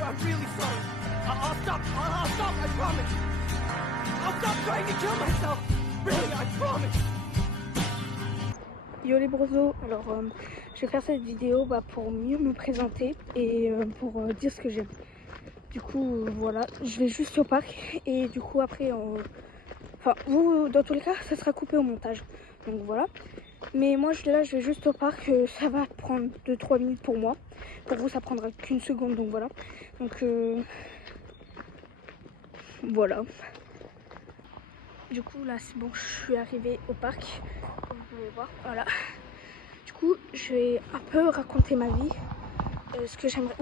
I'm really sorry. I'll stop, I promise. I'll stop trying to kill myself. Really, I promise. Yo les brozos, alors je vais faire cette vidéo pour mieux me présenter et pour dire ce que j'aime. Du coup voilà, je vais juste au parc et du coup après, enfin vous dans tous les cas ça sera coupé au montage. Donc voilà, mais moi je vais juste au parc, ça va prendre 2-3 minutes pour moi. Pour vous ça prendra qu'une seconde, donc voilà. Donc voilà. Du coup là c'est bon, je suis arrivée au parc, comme vous pouvez voir, voilà. Du coup je vais un peu raconter ma vie, ce que j'aimerais,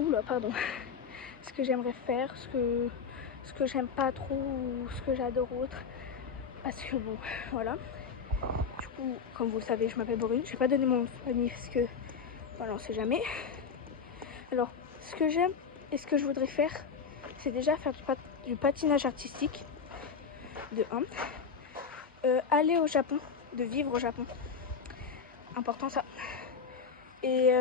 ce que j'aimerais faire, ce que j'aime pas trop ou ce que j'adore autre. Parce que bon, voilà. Du coup, comme vous le savez, je m'appelle Brune. Je vais pas donner mon nom de famille parce que voilà, on sait jamais. Alors, ce que j'aime et ce que je voudrais faire, c'est déjà faire du patinage artistique, de 1. Aller au Japon, de vivre au Japon. Important ça. Et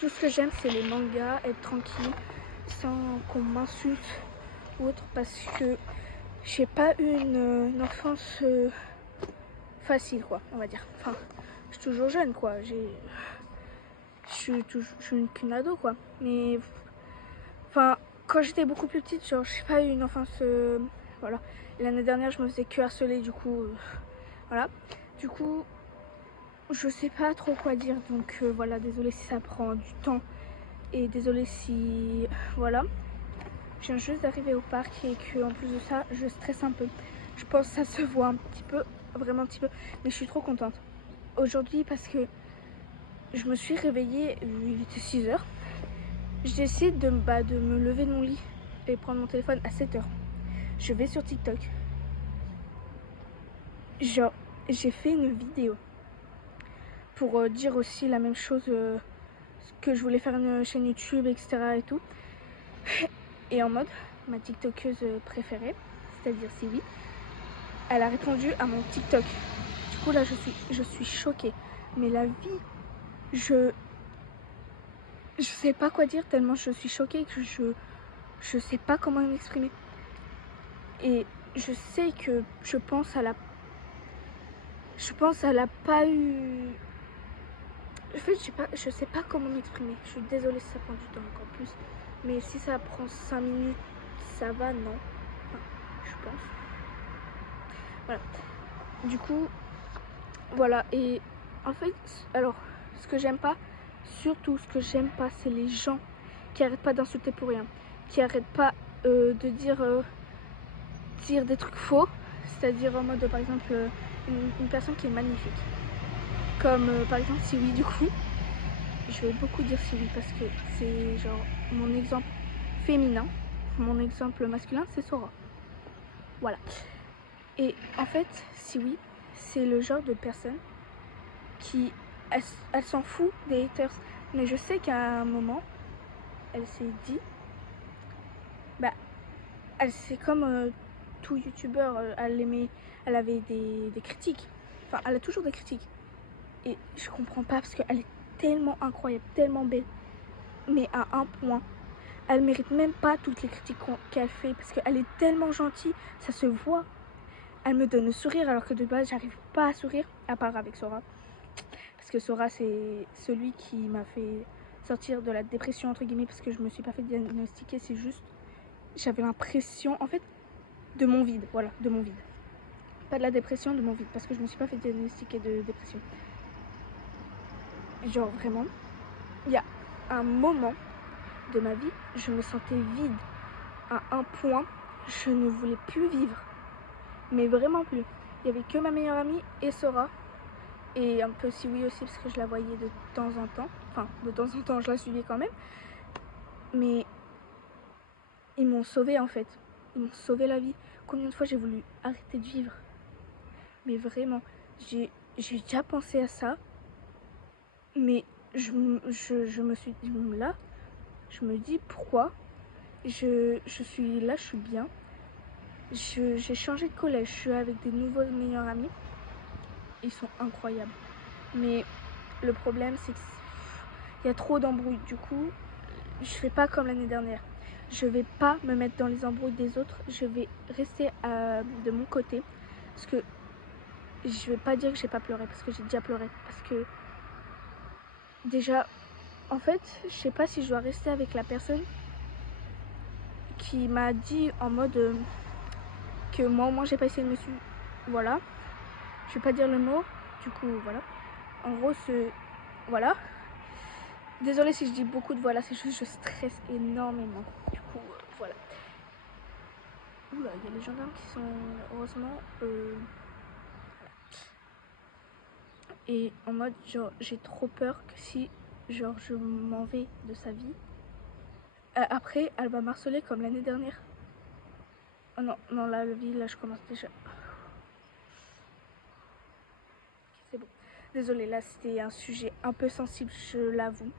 tout ce que j'aime, c'est les mangas, être tranquille, sans qu'on m'insulte ou autre, parce que j'ai pas eu une enfance facile, quoi, on va dire. Enfin, je suis toujours jeune, quoi. Je suis qu'une ado, quoi. Mais, enfin, quand j'étais beaucoup plus petite, genre, j'ai pas eu une enfance, voilà. L'année dernière, je me faisais que harceler, du coup, voilà. Du coup, je sais pas trop quoi dire, donc voilà, désolée si ça prend du temps. Et désolée si, voilà. Je viens juste d'arriver au parc et que en plus de ça, je stresse un peu. Je pense que ça se voit un petit peu, vraiment un petit peu, mais je suis trop contente. Aujourd'hui parce que je me suis réveillée, il était 6h. Je décide de me lever de mon lit et prendre mon téléphone à 7h. Je vais sur TikTok. Genre, j'ai fait une vidéo pour dire aussi la même chose, que je voulais faire une chaîne YouTube, etc. et tout. Et en mode, ma TikTokeuse préférée, c'est-à-dire Siwi, elle a répondu à mon TikTok. Du coup là je suis choquée. Mais la vie, je sais pas quoi dire tellement je suis choquée que je sais pas comment m'exprimer. Et je sais que je pense elle a pas eu. En fait je sais pas comment m'exprimer. Je suis désolée si ça prend du temps encore plus. Mais si ça prend 5 minutes, ça va, non. Enfin, je pense. Voilà. Du coup, voilà. Et en fait, alors, ce que j'aime pas, surtout ce que j'aime pas, c'est les gens qui arrêtent pas d'insulter pour rien, qui arrêtent pas de dire des trucs faux, c'est-à-dire en mode par exemple une personne qui est magnifique, comme par exemple Siwi. Du coup, je vais beaucoup dire Siwi parce que c'est genre mon exemple féminin, mon exemple masculin c'est Sora. Voilà. Et en fait, Siwi, c'est le genre de personne qui, elle s'en fout des haters. Mais je sais qu'à un moment, elle s'est dit, c'est comme tout youtubeur, elle avait des critiques. Enfin, elle a toujours des critiques. Et je comprends pas parce qu'elle est tellement incroyable, tellement belle. Mais à un point, elle mérite même pas toutes les critiques qu'elle fait parce qu'elle est tellement gentille, ça se voit. Elle me donne le sourire alors que de base, j'arrive pas à sourire, à part avec Sora. Parce que Sora, c'est celui qui m'a fait sortir de la dépression, entre guillemets, parce que je me suis pas fait diagnostiquer, c'est juste, j'avais l'impression, en fait, de mon vide, voilà, de mon vide. Pas de la dépression, de mon vide, parce que je me suis pas fait diagnostiquer de dépression. Genre, vraiment, il y a un moment de ma vie, je me sentais vide à un point, je ne voulais plus vivre. Mais vraiment plus. Il y avait que ma meilleure amie et Sora. Et un peu Siwi aussi parce que je la voyais de temps en temps. Enfin, de temps en temps, je la suivais quand même. Mais ils m'ont sauvée en fait. Ils m'ont sauvé la vie. Combien de fois j'ai voulu arrêter de vivre? Mais vraiment, j'ai déjà pensé à ça. Mais je me suis dit, là, je me dis pourquoi je suis là, je suis bien. J'ai changé de collège, je suis avec des nouveaux meilleurs amis. Ils sont incroyables. Mais le problème, c'est que il y a trop d'embrouilles. Du coup, je fais pas comme l'année dernière. Je vais pas me mettre dans les embrouilles des autres. Je vais rester de mon côté. Parce que je vais pas dire que j'ai pas pleuré, parce que j'ai déjà pleuré. Parce que déjà, en fait, je sais pas si je dois rester avec la personne qui m'a dit en mode que moi au moins j'ai pas essayé de me suivre. Voilà. Je vais pas dire le mot. Du coup, voilà. En gros, voilà. Désolée si je dis beaucoup de voilà, c'est juste que je stresse énormément. Du coup, voilà. Oula, il y a les gendarmes qui sont heureusement et en mode genre j'ai trop peur que si genre je m'en vais de sa vie, après elle va m'harceler comme l'année dernière. Oh non, non là la vie là je commence déjà. C'est bon. Désolée, là c'était un sujet un peu sensible, je l'avoue.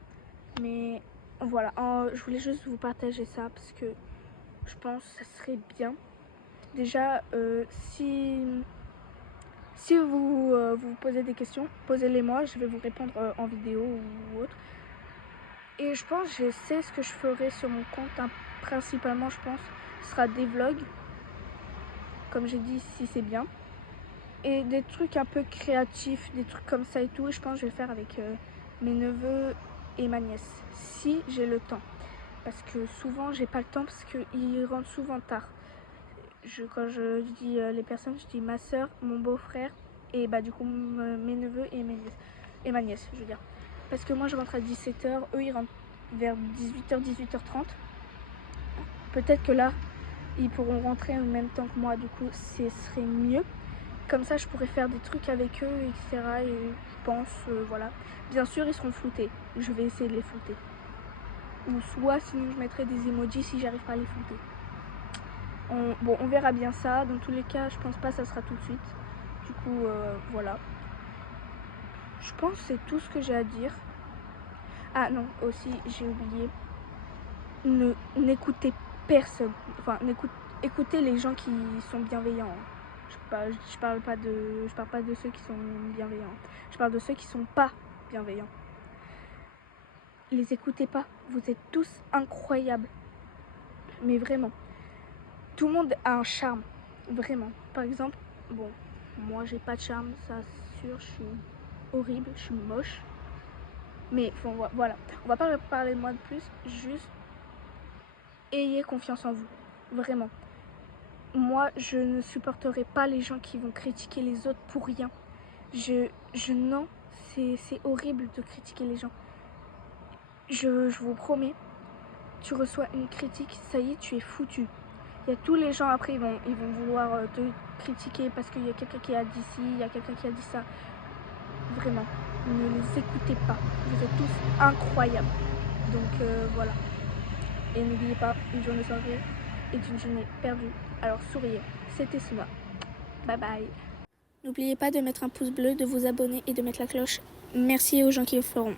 Mais voilà, je voulais juste vous partager ça parce que je pense que ça serait bien. Déjà, si vous vous posez des questions, posez-les moi, je vais vous répondre en vidéo ou autre. Et je pense, je sais ce que je ferai sur mon compte, hein. Principalement je pense, ce sera des vlogs, comme j'ai dit, si c'est bien. Et des trucs un peu créatifs, des trucs comme ça et tout. Et je pense que je vais le faire avec mes neveux et ma nièce, si j'ai le temps. Parce que souvent, j'ai pas le temps parce qu'ils rentrent souvent tard. Quand je dis les personnes, je dis ma soeur, mon beau-frère et bah du coup mes neveux et ma nièce, je veux dire. Parce que moi, je rentre à 17h, eux, ils rentrent vers 18h, 18h30. Peut-être que là, ils pourront rentrer en même temps que moi, du coup, ce serait mieux. Comme ça, je pourrais faire des trucs avec eux, etc. Et je pense, voilà. Bien sûr, ils seront floutés. Je vais essayer de les flouter. Ou soit, sinon, je mettrai des emojis si j'arrive pas à les flouter. Bon, on verra bien ça. Dans tous les cas, je pense pas que ça sera tout de suite. Du coup, voilà. Je pense que c'est tout ce que j'ai à dire. Ah non, aussi, j'ai oublié. N'écoutez personne. Enfin, écoutez les gens qui sont bienveillants. Je parle pas de ceux qui sont bienveillants. Je parle de ceux qui sont pas bienveillants. Les écoutez pas. Vous êtes tous incroyables. Mais vraiment. Tout le monde a un charme. Vraiment. Par exemple, bon, moi j'ai pas de charme, ça c'est sûr. Je suis horrible, je suis moche. Mais bon, voilà. On va pas parler de moi de plus. Juste, ayez confiance en vous. Vraiment. Moi, je ne supporterai pas les gens qui vont critiquer les autres pour rien. Non, c'est horrible de critiquer les gens. Je vous promets, tu reçois une critique, ça y est, tu es foutu. Il y a tous les gens après, ils vont vouloir te critiquer parce qu'il y a quelqu'un qui a dit ci, il y a quelqu'un qui a dit ça. Vraiment, ne les écoutez pas. Vous êtes tous incroyables. Donc voilà. Et n'oubliez pas, une journée sans rire est une journée perdue. Alors souriez. C'était Suma. Bye bye. N'oubliez pas de mettre un pouce bleu, de vous abonner et de mettre la cloche. Merci aux gens qui le feront.